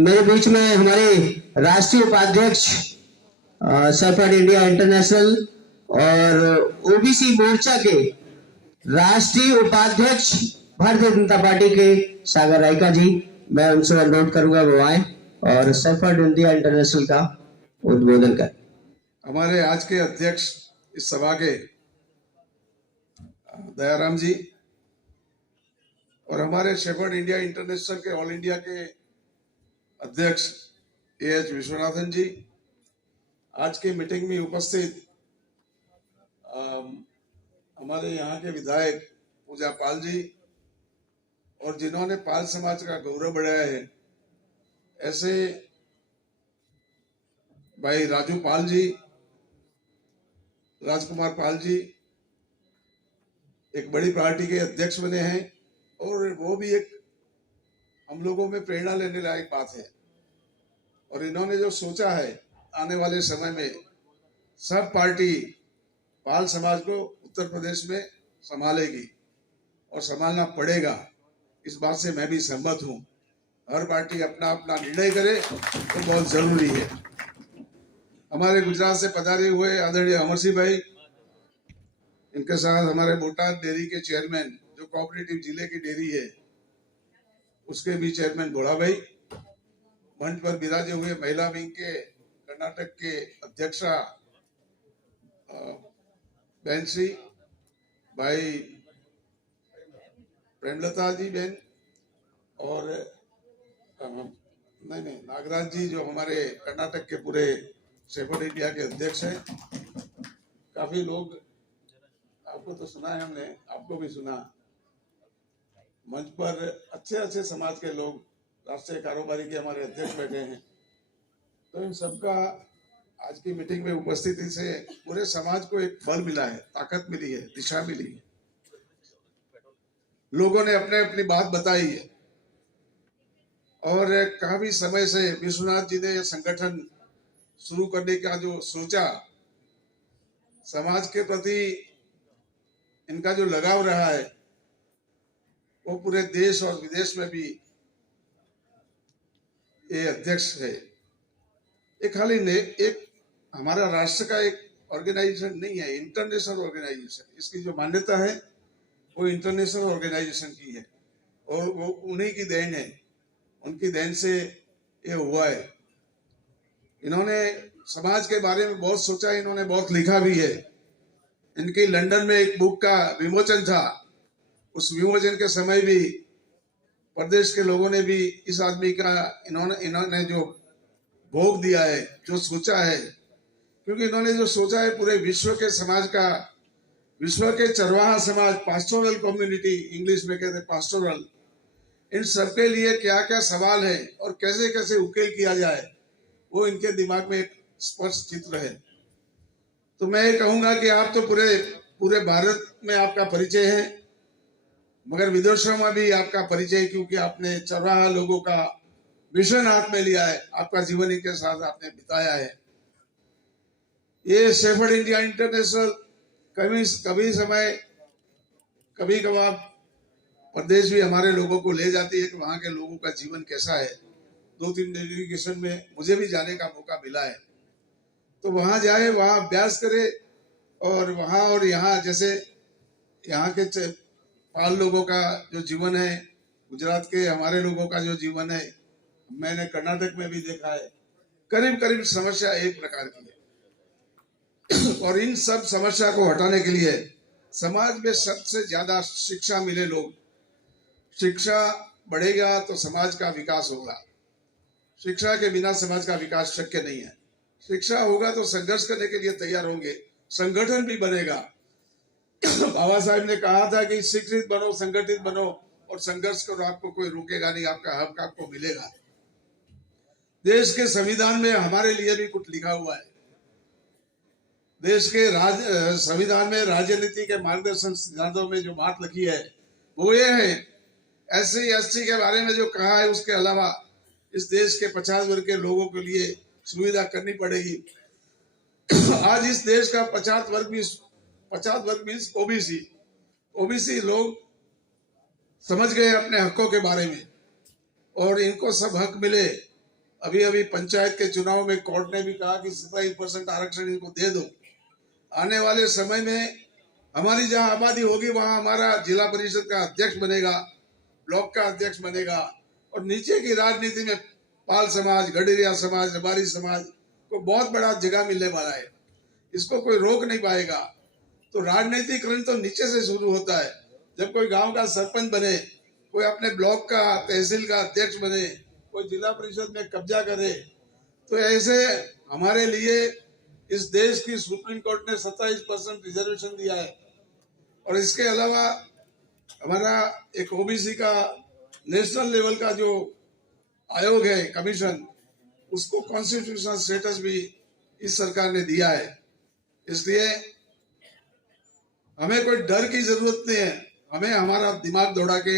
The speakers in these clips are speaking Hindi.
मेरे बीच में हमारे राष्ट्रीय उपाध्यक्ष सेफर्ड इंडिया इंटरनेशनल और ओबीसी मोर्चा के राष्ट्रीय उपाध्यक्ष भारतीय जनता पार्टी के सागर रायका जी, मैं उनसे अनुरोध करूंगा वो आए और सेफर्ड इंडिया इंटरनेशनल का उद्बोधन करें। हमारे आज के अध्यक्ष इस सभा के दयाराम जी और हमारे शेफर्ड इंडिया इंटरनेशनल के ऑल इंडिया के अध्यक्ष एएच विश्वनाथन जी, आज की मीटिंग में उपस्थित हमारे यहाँ के विधायक पूजा पाल जी और जिन्होंने पाल समाज का गौरव बढ़ाया है, ऐसे भाई राजू पाल जी, राजकुमार पाल जी एक बड़ी पार्टी के अध्यक्ष बने हैं और वो भी एक हम लोगों में प्रेरणा लेने लायक बात है। और इन्होंने जो सोचा है आने वाले समय में सब पार्टी पाल समाज को उत्तर प्रदेश में संभालेगी और संभालना पड़ेगा, इस बात से मैं भी सहमत हूं। हर पार्टी अपना अपना निर्णय करे तो बहुत जरूरी है। हमारे गुजरात से पधारे हुए आदरणीय अमर सिंह भाई, इनके साथ हमारे बोटाद डेयरी के चेयरमैन, जो कोऑपरेटिव जिले की डेयरी है उसके भी चेयरमैन भोला भाई, मंच पर विराजे हुए महिला विंग के कर्नाटक के अध्यक्षा बहन श्री भाई प्रेमलता जी बहन और नहीं नागराज जी, जो हमारे कर्नाटक के पूरे शेफर्ड इंडिया के अध्यक्ष हैं। काफी लोग, आपको तो सुना है हमने, आपको भी सुना। मंच पर अच्छे अच्छे समाज के लोग, राष्ट्रीय कारोबारी के हमारे अध्यक्ष बैठे हैं। तो इन सबका आज की मीटिंग में उपस्थिति से पूरे समाज को एक बल मिला है, ताकत मिली है, दिशा मिली है। लोगों ने अपने अपनी बात बताई है और काफी समय से विश्वनाथ जी ने संगठन शुरू करने का जो सोचा, समाज के प्रति इनका जो लगाव रहा है वो पूरे देश और विदेश में भी ये अध्यक्ष है। एक खाली एक हमारा राष्ट्र का एक ऑर्गेनाइजेशन नहीं है, इंटरनेशनल ऑर्गेनाइजेशन। इसकी जो मान्यता है वो इंटरनेशनल ऑर्गेनाइजेशन की है और वो उन्हीं की देन है, उनकी देन से ये हुआ है। इन्होंने समाज के बारे में बहुत सोचा, इन्होंने बहुत लिखा भी है। इनकी लंदन में एक बुक का विमोचन था, उस विमोचन के समय भी प्रदेश के लोगों ने भी इस आदमी का इन्होंने जो भोग दिया है, जो सोचा है, क्योंकि इन्होंने जो सोचा है पूरे विश्व के समाज का, विश्व के चरवाहा समाज, पास्टोरल कम्युनिटी इंग्लिश में कहते हैं पास्टोरल, इन सबके लिए क्या क्या सवाल है और कैसे कैसे उकेल किया जाए, वो इनके दिमाग में एक स्पष्ट चित्र है। तो मैं ये कहूंगा कि आप तो पूरे भारत में आपका परिचय है, मगर विदेशों में भी आपका परिचय, क्योंकि आपने चरवाहा लोगों का मिशन हाथ में लिया है, आपका जीवन इनके साथ आपने बिताया है। ये शेफर्ड इंडिया इंटरनेशनल कभी कभार प्रदेश भी हमारे लोगों को ले जाती है कि वहां के लोगों का जीवन कैसा है। 2-3 डेलीगेशन में मुझे भी जाने का मौका मिला है, तो वहां जाए, वहां अभ्यास करे और वहां और यहाँ, जैसे यहाँ के पाल लोगों का जो जीवन है, गुजरात के हमारे लोगों का जो जीवन है, मैंने कर्नाटक में भी देखा है, करीब करीब समस्या एक प्रकार की है। और इन सब समस्या को हटाने के लिए समाज में सबसे ज्यादा शिक्षा मिले लोग, शिक्षा बढ़ेगा तो समाज का विकास होगा। शिक्षा के बिना समाज का विकास शक्य नहीं है। शिक्षा होगा तो संघर्ष करने के लिए तैयार होंगे, संगठन भी बनेगा। बाबा साहब ने कहा था कि शिक्षित बनो, संगठित बनो और संघर्ष करो, आपको कोई रोकेगा नहीं, आपका हक आपको मिलेगा। देश के संविधान में हमारे लिए भी कुछ लिखा हुआ है। देश के संविधान में राजनीति के मार्गदर्शन सिद्धांतों में जो बात लिखी है वो ये है, SC/ST के बारे में जो कहा है, उसके अलावा इस देश के 50 वर्ग के लोगों के लिए सुविधा करनी पड़ेगी। आज इस देश का 50 वर्ग मीन्स ओबीसी लोग समझ गए अपने हकों के बारे में और इनको सब हक मिले अभी अभी पंचायत के चुनाव में कोर्ट ने भी कहा कि 27% आरक्षण इनको दे दो। आने वाले समय में हमारी जहां आबादी होगी वहां हमारा जिला परिषद का अध्यक्ष बनेगा, ब्लॉक का अध्यक्ष बनेगा, और नीचे की राजनीति में पाल समाज, गडरिया समाज, रबारी समाज को बहुत बड़ा जगह मिलने वाला है। इसको कोई रोक नहीं पाएगा। तो राजनीतिकरण तो नीचे से शुरू होता है। जब कोई गांव का सरपंच बने, कोई अपने ब्लॉक का, तहसील का अध्यक्ष बने, कोई जिला परिषद में कब्जा करे, तो ऐसे हमारे लिए इस देश की सुप्रीम कोर्ट ने 27% रिजर्वेशन दिया है। और इसके अलावा हमारा एक ओबीसी का नेशनल लेवल का जो आयोग है, कमीशन, उसको कॉन्स्टिट्यूशनल स्टेटस भी इस सरकार ने दिया है। इसलिए हमें कोई डर की जरूरत नहीं है। हमें हमारा दिमाग दौड़ा के,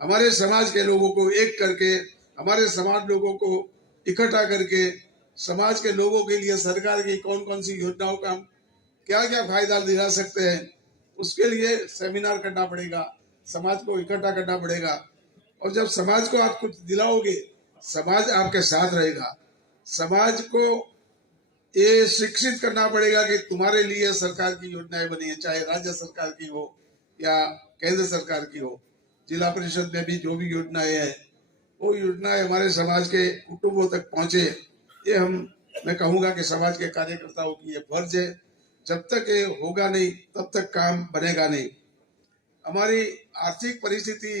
हमारे समाज के लोगों को एक करके, हमारे समाज लोगों को इकट्ठा करके, समाज के लोगों के लिए सरकार की कौन कौन सी योजनाओं का हम क्या क्या फायदा दिला सकते हैं, उसके लिए सेमिनार करना पड़ेगा, समाज को इकट्ठा करना पड़ेगा। और जब समाज को आप कुछ दिलाओगे, समाज आपके साथ रहेगा। समाज को ये शिक्षित करना पड़ेगा कि तुम्हारे लिए सरकार की योजनाएं बनी है, चाहे राज्य सरकार की हो या केंद्र सरकार की हो। जिला परिषद में भी जो भी योजनाएं हैं, वो योजनाएं हमारे समाज के कुटुंबों तक पहुंचे। ये मैं कहूंगा कि समाज के कार्यकर्ताओं की ये फर्ज है। जब तक ये होगा नहीं, तब तक काम बनेगा नहीं। हमारी आर्थिक परिस्थिति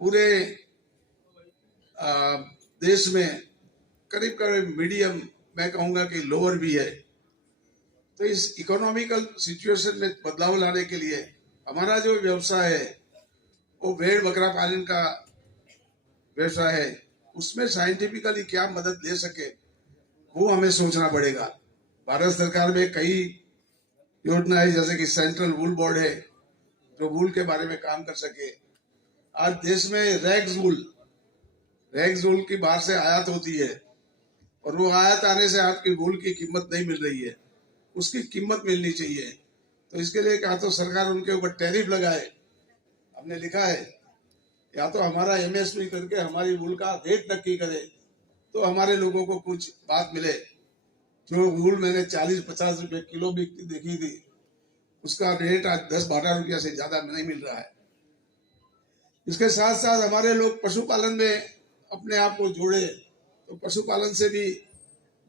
पूरे देश में करीब करीब मीडियम, मैं कहूंगा कि लोअर भी है। तो इस इकोनॉमिकल सिचुएशन में बदलाव लाने के लिए हमारा जो व्यवसाय है, वो भेड़ बकरा पालन का व्यवसाय है, उसमें साइंटिफिकली क्या मदद ले सके, वो हमें सोचना पड़ेगा। भारत सरकार में कई योजना है, जैसे कि सेंट्रल वूल बोर्ड है, जो वूल के बारे में काम कर सके। आज देश में रैग्स वूल की बाहर से आयात होती है, और वो आयात आने से आपकी वूल की कीमत नहीं मिल रही है, उसकी कीमत मिलनी चाहिए। तो इसके लिए क्या तो सरकार उनके ऊपर टैरिफ लगाए, हमने लिखा है, या तो हमारा एमएसपी करके हमारी वूल का रेट नक्की करे, तो हमारे लोगों को कुछ बात मिले। जो वूल मैंने 40-50 रुपए किलो बिकती देखी थी, उसका रेट आज 10-12 रुपया से ज्यादा नहीं मिल रहा है। इसके साथ साथ हमारे लोग पशुपालन में अपने आप को जोड़े, तो पशुपालन से भी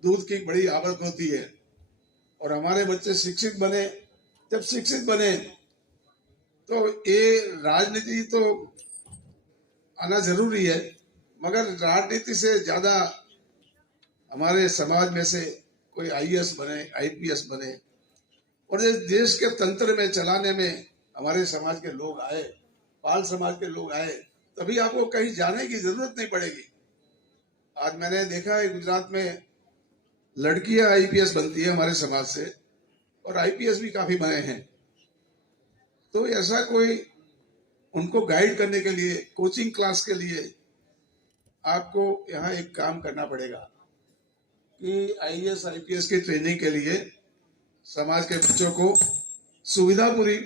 दूध की बड़ी आवक होती है। और हमारे बच्चे शिक्षित बने। जब शिक्षित बने तो ये राजनीति तो आना जरूरी है, मगर राजनीति से ज्यादा हमारे समाज में से कोई आईएएस बने, आईपीएस बने, और इस देश के तंत्र में चलाने में हमारे समाज के लोग आए, पाल समाज के लोग आए, तभी आपको कहीं जाने की जरूरत नहीं पड़ेगी। आज मैंने देखा है गुजरात में लड़कियां आईपीएस बनती है हमारे समाज से, और आईपीएस भी काफी बने हैं। तो ऐसा कोई उनको गाइड करने के लिए, कोचिंग क्लास के लिए आपको यहाँ एक काम करना पड़ेगा कि आईएएस आईपीएस की ट्रेनिंग के लिए समाज के बच्चों को सुविधा पूरी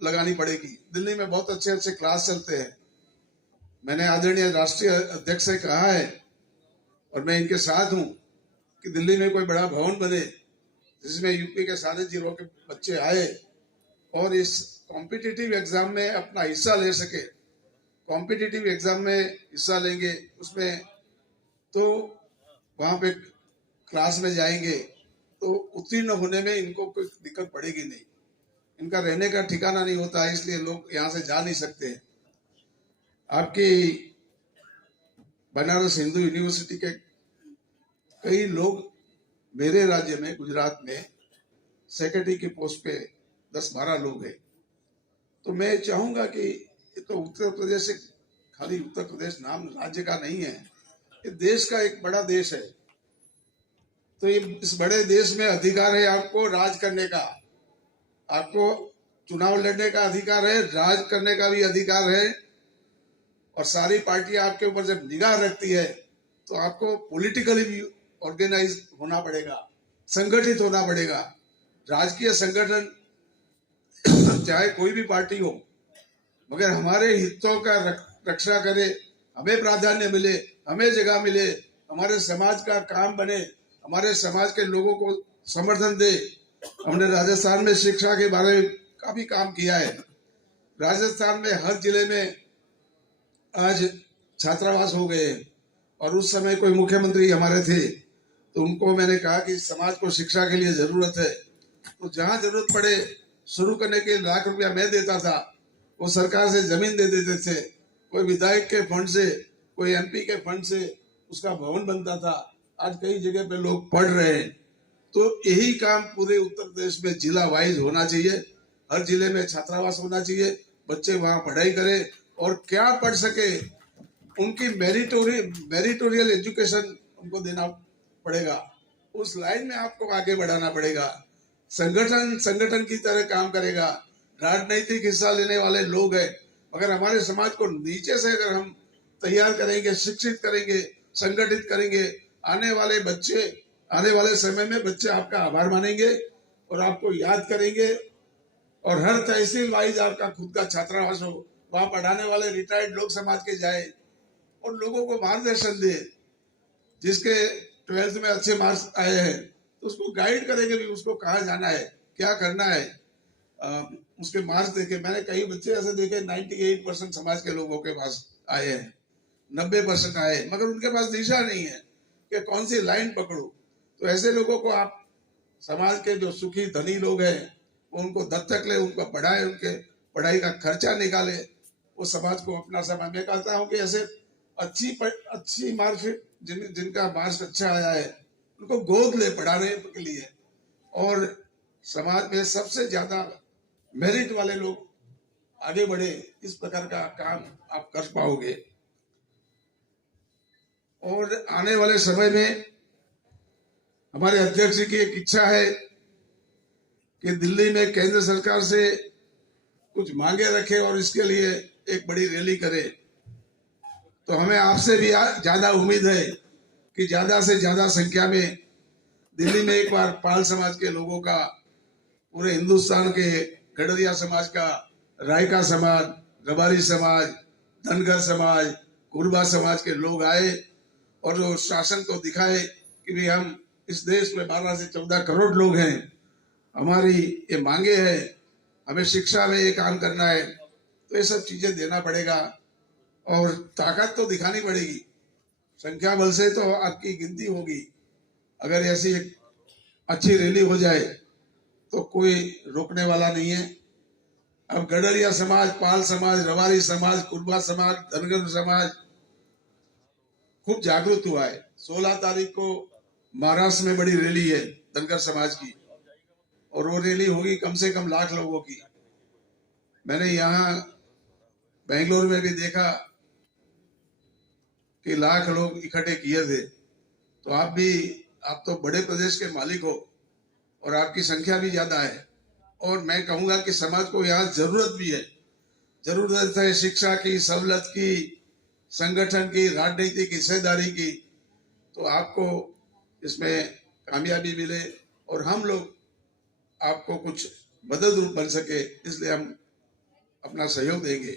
लगानी पड़ेगी। दिल्ली में बहुत अच्छे अच्छे क्लास चलते हैं। मैंने आदरणीय राष्ट्रीय अध्यक्ष से कहा है, और मैं इनके साथ हूं, कि दिल्ली में कोई बड़ा भवन बने जिसमें यूपी के सारे जिलों के बच्चे आए और इस कॉम्पिटिटिव एग्जाम में अपना हिस्सा ले सके। कॉम्पिटिटिव एग्जाम में हिस्सा लेंगे, उसमें तो वहां पे क्लास में जाएंगे तो उत्तीर्ण होने में इनको कोई दिक्कत पड़ेगी नहीं। इनका रहने का ठिकाना नहीं होता है, इसलिए लोग यहाँ से जा नहीं सकते। आपकी बनारस हिंदू यूनिवर्सिटी के कई लोग मेरे राज्य में, गुजरात में सेक्रेटरी की पोस्ट पे 10-12 लोग हैं। तो मैं चाहूंगा कि ये तो उत्तर प्रदेश से, खाली उत्तर प्रदेश नाम राज्य का नहीं है, ये देश का एक बड़ा देश है। तो ये इस बड़े देश में अधिकार है आपको राज करने का, आपको चुनाव लड़ने का अधिकार है, राज करने का भी अधिकार है। और सारी पार्टियां आपके ऊपर जब निगाह रखती है तो आपको पॉलिटिकली भी ऑर्गेनाइज होना पड़ेगा, संगठित होना पड़ेगा। राजकीय संगठन चाहे कोई भी पार्टी हो, मगर हमारे हितों का रक्षा करे, हमें प्राधान्य मिले, हमें जगह मिले, हमारे समाज का काम बने, हमारे समाज के लोगों को समर्थन दे। हमने राजस्थान में शिक्षा के बारे में काफी काम किया है। राजस्थान में हर जिले में आज छात्रावास हो गए हैं, और उस समय कोई मुख्यमंत्री हमारे थे, तो उनको मैंने कहा कि समाज को शिक्षा के लिए जरूरत है, तो जहां जरूरत पड़े शुरू करने के लाख रुपया मैं देता था, वो सरकार से जमीन दे देते थे, कोई विधायक के फंड से, कोई एमपी के फंड से उसका भवन बनता था। आज कई जगह पे लोग पढ़ रहे हैं। तो यही काम पूरे उत्तर प्रदेश में जिला वाइज होना चाहिए। हर जिले में छात्रावास होना चाहिए, बच्चे वहां पढ़ाई करें और क्या पढ़ सके उनकी मेरिटोरियल एजुकेशन उनको देना पड़ेगा। उस लाइन में आपको आगे बढ़ाना पड़ेगा। संगठन की तरह काम करेगा। राजनीतिक हिस्सा लेने वाले लोग हैं, अगर हमारे समाज को नीचे से अगर हम तैयार करेंगे, शिक्षित करेंगे, संगठित करेंगे, आने वाले समय में बच्चे आपका आभार मानेंगे और आपको याद करेंगे। और हर तहसील वाइज आपका खुद का छात्रावास हो, वहां पढ़ाने वाले रिटायर्ड लोग समाज के जाए और लोगों को मार्गदर्शन दे। जिसके 12th में अच्छे मार्क्स आए हैं तो उसको गाइड करेंगे भी उसको कहाँ जाना है, क्या करना है। उसके मार्क्स देखे, मैंने कई बच्चे ऐसे देखे 98% समाज के लोगों के पास आए हैं, 90% आए, मगर उनके पास दिशा नहीं है कि कौन सी लाइन पकड़ो। तो ऐसे लोगों को आप समाज के जो सुखी धनी लोग हैं वो उनको दत्तक ले, उनको पढ़ाए, उनके पढ़ाई का खर्चा निकाले, वो समाज को अपना समय। मैं कहता हूँ कि ऐसे अच्छी मार्कशीट जिनका मार्क्स अच्छा आया है उनको गोद ले पढ़ाने के लिए, और समाज में सबसे ज्यादा मेरिट वाले लोग आगे बढ़े, इस प्रकार का काम आप कर पाओगे। और आने वाले समय में हमारे अध्यक्ष जी की एक इच्छा है कि दिल्ली में केंद्र सरकार से कुछ मांगे रखे और इसके लिए एक बड़ी रैली करे। तो हमें आपसे भी ज्यादा उम्मीद है कि ज्यादा से ज्यादा संख्या में दिल्ली में एक बार पाल समाज के लोगों का, पूरे हिंदुस्तान के गडरिया समाज का, रायका समाज, रबारी समाज, धनगर समाज, कुरबा समाज के लोग आए और जो शासन को दिखाए कि भी हम इस देश में 12 से 14 करोड़ लोग हैं, हमारी ये मांगे हैं, हमें शिक्षा में ये काम करना है। तो ये सब चीजें देना पड़ेगा और ताकत तो दिखानी पड़ेगी। संख्या बल से तो आपकी गिनती होगी। अगर ऐसी एक अच्छी रैली हो जाए तो कोई रोकने वाला नहीं है। अब गडरिया समाज, पाल समाज, रवारी समाज, कुरबा समाज, धनगर समाज खूब जागरूक हुआ है। 16 तारीख को महाराष्ट्र में बड़ी रैली है धनगर समाज की, और वो रैली होगी कम से कम 1 लाख लोगों की। मैंने यहाँ बेंगलोर में भी देखा कि 1 लाख लोग इकट्ठे किए थे। तो आप तो बड़े प्रदेश के मालिक हो और आपकी संख्या भी ज्यादा है, और मैं कहूंगा कि समाज को यहाँ जरूरत भी है। जरूरत है शिक्षा की, सहूलत की, संगठन की, राजनीतिक हिस्सेदारी की। तो आपको इसमें कामयाबी मिले और हम लोग आपको कुछ मदद रूप बन सके, इसलिए हम अपना सहयोग देंगे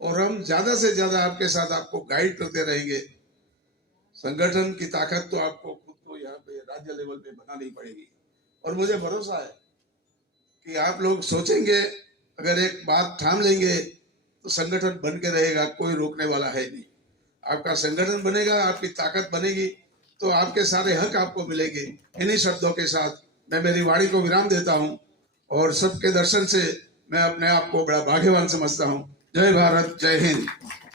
और हम ज्यादा से ज्यादा आपके साथ आपको गाइड करते रहेंगे। संगठन की ताकत तो आपको खुद को यहाँ पे राज्य लेवल पे बनानी पड़ेगी, और मुझे भरोसा है कि आप लोग सोचेंगे, अगर एक बात ठान लेंगे तो संगठन बन के रहेगा, कोई रोकने वाला है नहीं। आपका संगठन बनेगा, आपकी ताकत बनेगी, तो आपके सारे हक आपको मिलेंगे। इन्हीं शब्दों के साथ मैं मेरी वाणी को विराम देता हूँ और सबके दर्शन से मैं अपने आप को बड़ा भाग्यवान समझता हूँ। जय भारत, जय हिंद।